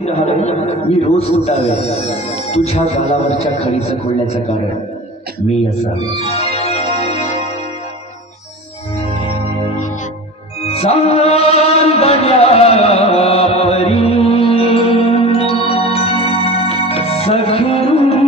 मी रोज उठावे. तुझ्या गालावरच्या खळीचं खोलण्याचं कारण मी असावे. सखी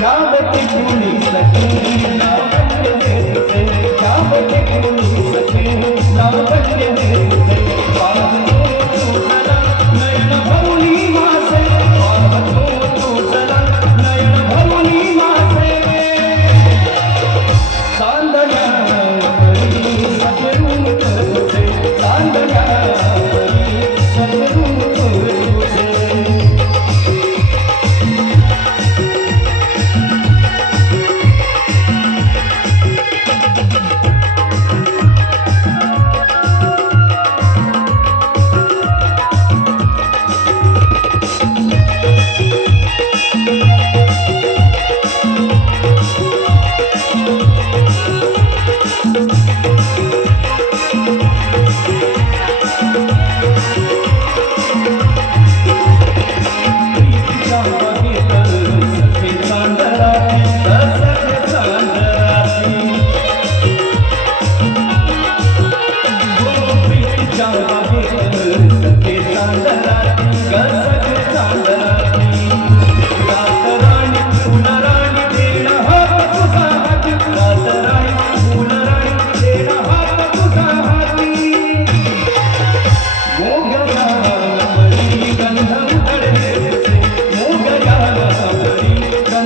Now that they do need, let me know.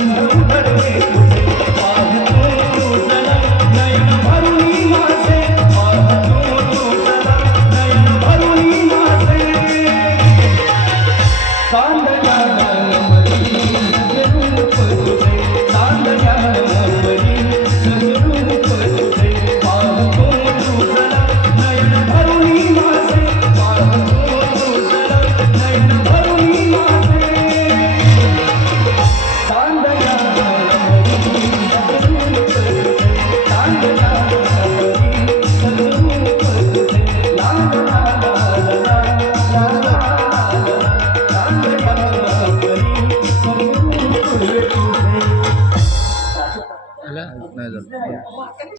ढूंढ ढूंढ 对呀。